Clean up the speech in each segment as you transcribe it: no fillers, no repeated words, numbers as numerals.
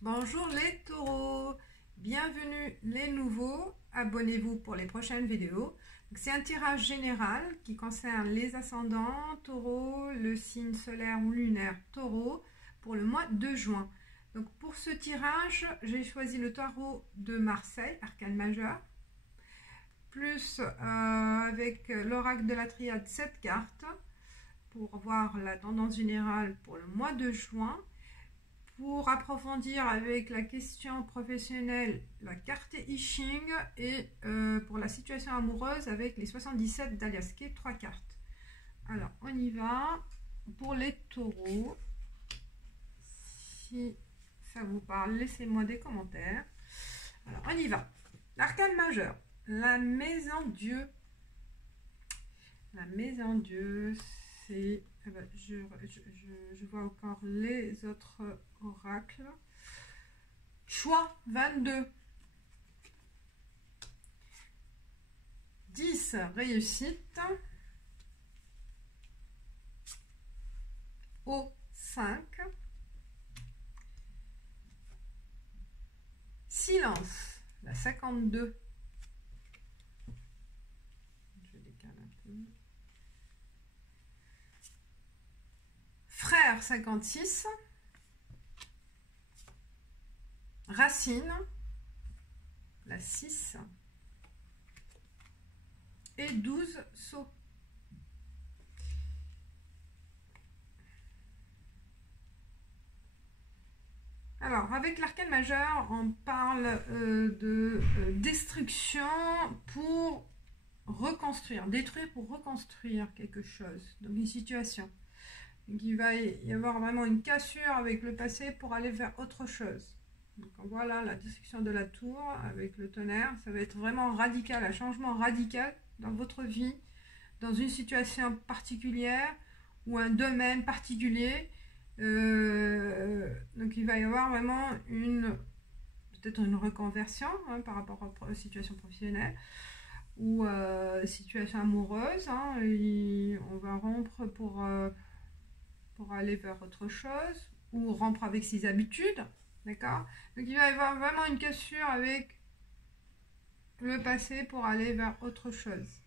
Bonjour les taureaux, bienvenue les nouveaux, abonnez-vous pour les prochaines vidéos. C'est un tirage général qui concerne les ascendants taureaux, le signe solaire ou lunaire taureau pour le mois de juin. Donc pour ce tirage, j'ai choisi le tarot de Marseille, arcane majeur, plus avec l'oracle de la triade 7 cartes pour voir la tendance générale pour le mois de juin. Pour approfondir avec la question professionnelle, la carte I Ching et pour la situation amoureuse avec les 77 d'Aliaské, 3 cartes. Alors, on y va. Pour les taureaux, si ça vous parle, laissez-moi des commentaires. Alors, on y va. L'arcane majeur, la maison Dieu. La maison Dieu, c'est... Je vois encore les autres oracles. Choix 22. 10 réussite. Au 5. Silence, la 52. Je décale un peu. Frère 56, Racine, la 6, et 12 Sceaux. Alors, avec l'arcane majeur, on parle de destruction pour reconstruire, détruire pour reconstruire quelque chose, donc une situation. Donc, il va y avoir vraiment une cassure avec le passé pour aller vers autre chose. Donc voilà la destruction de la tour avec le tonnerre. Ça va être vraiment radical, un changement radical dans votre vie, dans une situation particulière ou un domaine particulier. Donc il va y avoir vraiment peut-être une reconversion par rapport aux situations professionnelles ou situation amoureuse. On va rompre pour aller vers autre chose ou rompre avec ses habitudes, d'accord? Donc il va y avoir vraiment une cassure avec le passé pour aller vers autre chose,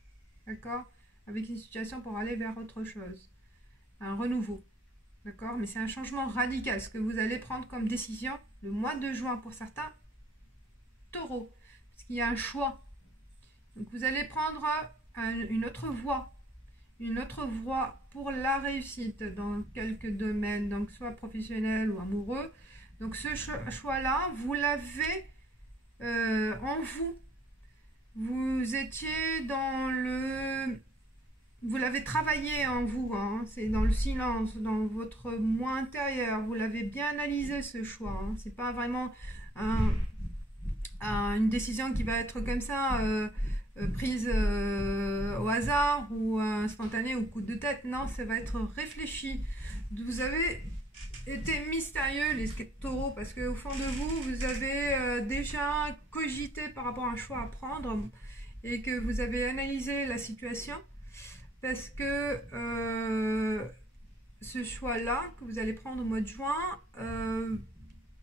d'accord? Avec une situation pour aller vers autre chose, un renouveau, d'accord? Mais c'est un changement radical, ce que vous allez prendre comme décision le mois de juin pour certains taureaux, parce qu'il y a un choix. Donc vous allez prendre une autre voie pour la réussite dans quelques domaines, donc soit professionnel ou amoureux. Donc ce choix-là, vous l'avez en vous. Vous étiez vous l'avez travaillé en vous, c'est dans le silence, dans votre moi intérieur. Vous l'avez bien analysé ce choix. C'est pas vraiment une décision qui va être comme ça. Prise au hasard ou spontanée ou coup de tête. Non, ça va être réfléchi. Vous avez été mystérieux les taureaux parce qu'au fond de vous, vous avez déjà cogité par rapport à un choix à prendre et que vous avez analysé la situation parce que ce choix-là que vous allez prendre au mois de juin,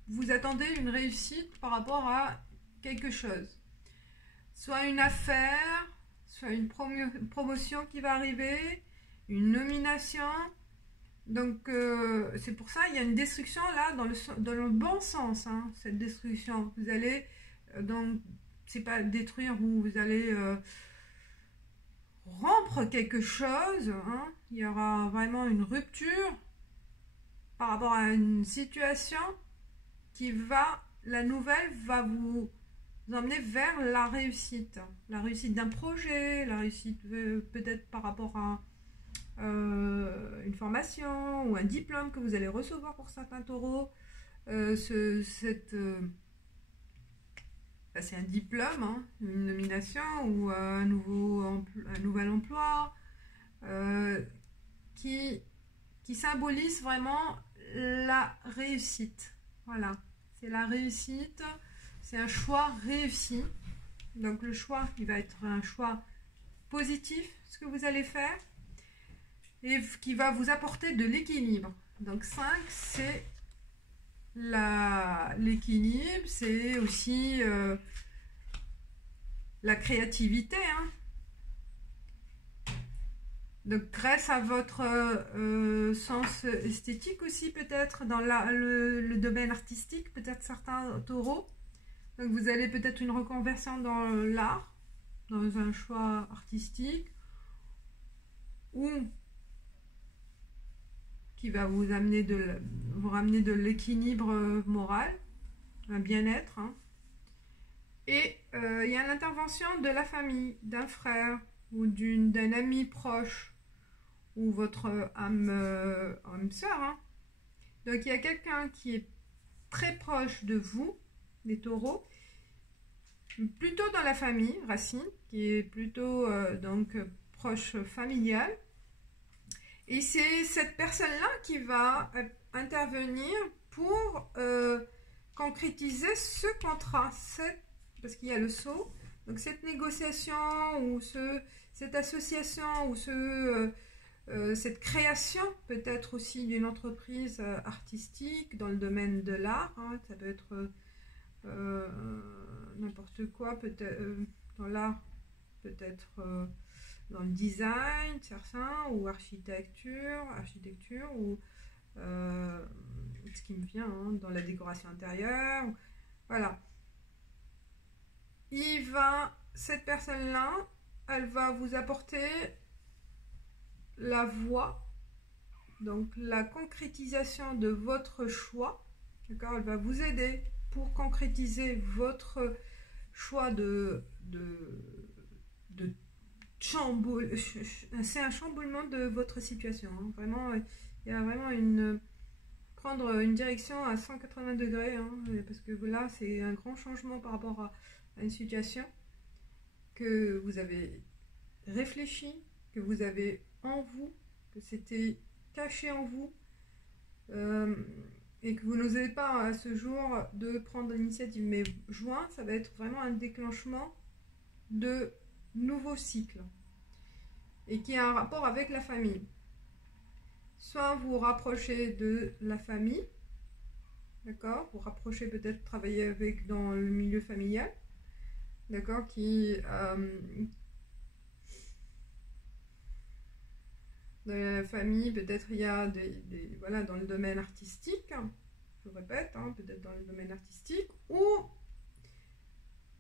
vous attendez une réussite par rapport à quelque chose. Soit une affaire, soit une promotion qui va arriver, une nomination. Donc, c'est pour ça qu'il y a une destruction là, dans le bon sens, cette destruction. Vous allez, donc, c'est pas détruire ou vous allez rompre quelque chose. Il y aura vraiment une rupture par rapport à une situation la nouvelle va vous emmener vers la réussite d'un projet, la réussite peut-être par rapport à une formation ou un diplôme que vous allez recevoir pour certains taureaux. C'est un diplôme, une nomination ou un nouvel emploi qui symbolise vraiment la réussite. Voilà, c'est la réussite. C'est un choix réussi. Donc le choix, il va être un choix positif, ce que vous allez faire, et qui va vous apporter de l'équilibre. Donc 5, c'est la l'équilibre, c'est aussi la créativité, hein. Donc, grâce à votre sens esthétique aussi, peut-être, dans le domaine artistique, peut-être certains taureaux. Donc, vous allez peut-être une reconversion dans l'art, dans un choix artistique, ou qui va vous amener vous ramener de l'équilibre moral, un bien-être, hein. Et il y a l'intervention de la famille, d'un frère ou d'un ami proche, ou votre âme sœur, hein. Donc il y a quelqu'un qui est très proche de vous, les taureaux, plutôt dans la famille, racine, qui est plutôt donc proche familial. Et c'est cette personne-là qui va intervenir pour concrétiser ce contrat, parce qu'il y a le sceau. Donc cette négociation ou cette association ou cette création peut-être aussi d'une entreprise artistique dans le domaine de l'art, hein. Ça peut être n'importe quoi, peut-être dans l'art, peut-être dans le design, certains, ou architecture ou ce qui me vient, hein, dans la décoration intérieure, voilà. Cette personne-là, elle va vous apporter la voie, donc la concrétisation de votre choix, d'accord. Elle va vous aider pour concrétiser votre choix c'est un chamboulement de votre situation, hein. Vraiment, il y a vraiment prendre une direction à 180 degrés, hein, parce que là, c'est un grand changement par rapport à une situation que vous avez réfléchi, que vous avez en vous, que c'était caché en vous, et que vous n'osez pas à ce jour de prendre l'initiative. Mais juin, ça va être vraiment un déclenchement de nouveaux cycles et qui a un rapport avec la famille. Soit vous vous rapprochez de la famille, d'accord, vous rapprochez, peut-être travailler dans le milieu familial, d'accord, dans la famille, peut-être il y a voilà, dans le domaine artistique, je répète, hein, peut-être dans le domaine artistique, ou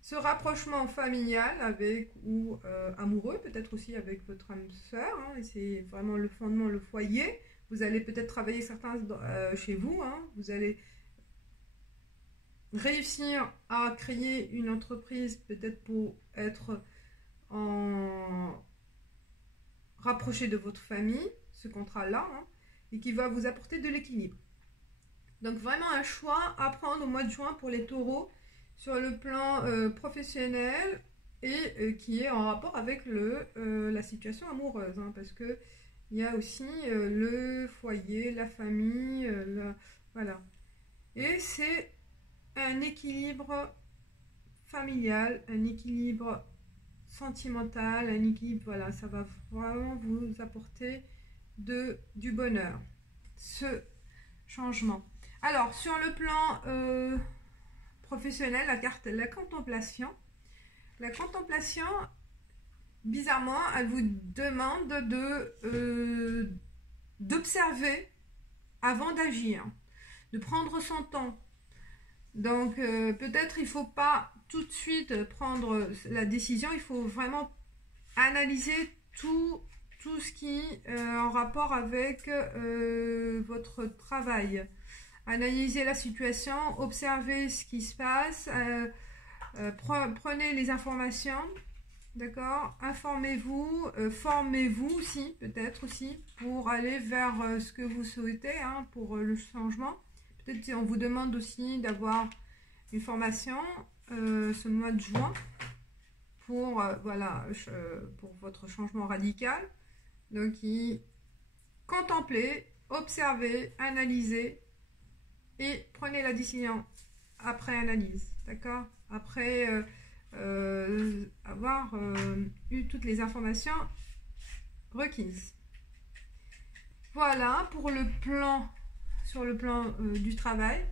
ce rapprochement familial ou amoureux, peut-être aussi avec votre âme sœur, hein, et c'est vraiment le fondement, le foyer. Vous allez peut-être travailler certains chez vous, hein, vous allez réussir à créer une entreprise, peut-être pour être rapproché de votre famille, ce contrat-là, hein, et qui va vous apporter de l'équilibre. Donc vraiment un choix à prendre au mois de juin pour les taureaux sur le plan professionnel et qui est en rapport avec la situation amoureuse, hein, parce que il y a aussi le foyer, la famille, voilà. Et c'est un équilibre familial, un équilibre sentimental, un équilibre, voilà, ça va vraiment vous apporter du bonheur, ce changement. Alors, sur le plan professionnel, la carte, la contemplation. La contemplation, bizarrement, elle vous demande d'observer avant d'agir, de prendre son temps. Donc, peut-être il ne faut pas tout de suite prendre la décision, il faut vraiment analyser tout ce qui est en rapport avec votre travail. Analysez la situation, observez ce qui se passe, prenez les informations, d'accord, informez-vous, formez-vous aussi, peut-être aussi, pour aller vers ce que vous souhaitez, hein, pour le changement. Peut-être on vous demande aussi d'avoir une formation ce mois de juin pour, voilà, pour votre changement radical. Donc, contemplez, observez, analysez et prenez la décision après analyse, d'accord? Après avoir eu toutes les informations requises. Voilà pour le plan, sur le plan du travail.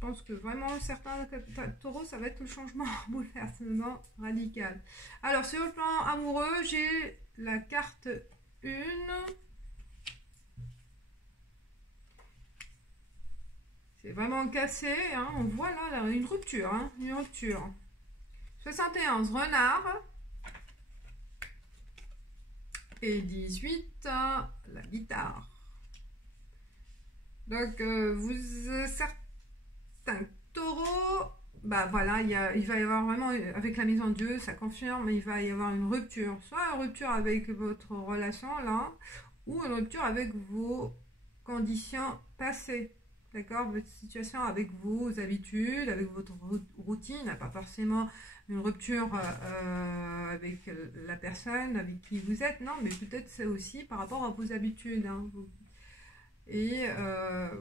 pense que vraiment, certains taureaux, ça va être le changement, bouleversement radical. Alors, sur le plan amoureux, j'ai la carte 1. C'est vraiment cassé, hein. On voit là une rupture, hein, une rupture. 71, renard. Et 18, la guitare. Donc, certains taureaux, bah voilà, il va y avoir vraiment, avec la mise en Dieu, ça confirme, il va y avoir une rupture. Soit une rupture avec votre relation, là, ou une rupture avec vos conditions passées. D'accord? Votre situation avec vos habitudes, avec votre routine, pas forcément une rupture avec la personne avec qui vous êtes, non, mais peut-être c'est aussi par rapport à vos habitudes, hein, et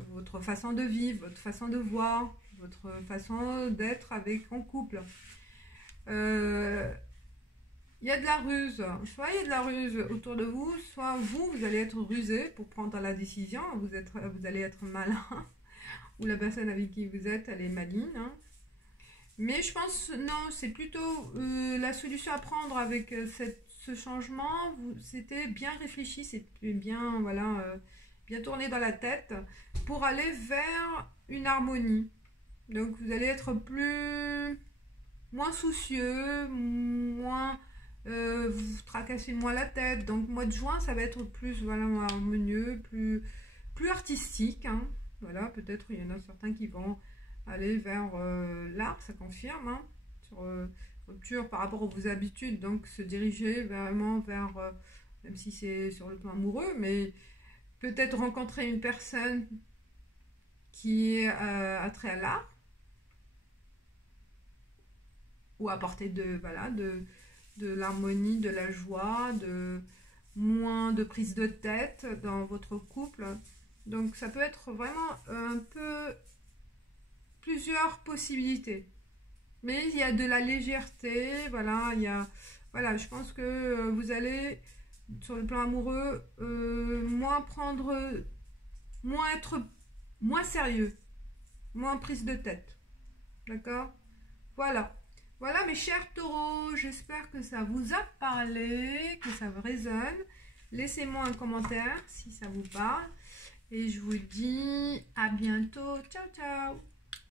votre façon de vivre, votre façon de voir, votre façon d'être en couple. Il y a de la ruse, soit il y a de la ruse autour de vous, soit vous allez être rusé pour prendre la décision, vous allez être malin, ou la personne avec qui vous êtes, elle est maligne, hein. Mais je pense, non, c'est plutôt la solution à prendre avec ce changement, c'était bien réfléchi, c'était bien, voilà, bien tourné dans la tête pour aller vers une harmonie. Donc vous allez être moins soucieux, moins, vous tracassez moins la tête. Donc mois de juin, ça va être plus, voilà, harmonieux, plus artistique, hein. Voilà, peut-être il y en a certains qui vont aller vers l'art, ça confirme, hein, sur rupture par rapport à vos habitudes, donc se diriger vraiment vers, même si c'est sur le plan amoureux, mais peut-être rencontrer une personne qui est attrait à l'art, ou apporter de l'harmonie, de la joie, moins de prise de tête dans votre couple. Donc ça peut être vraiment un peu plusieurs possibilités. Mais il y a de la légèreté, voilà, voilà, je pense que vous allez, sur le plan amoureux, moins être moins sérieux, moins prise de tête. D'accord? Voilà. Voilà mes chers taureaux, j'espère que ça vous a parlé, que ça vous résonne. Laissez-moi un commentaire si ça vous parle. Et je vous dis à bientôt. Ciao, ciao!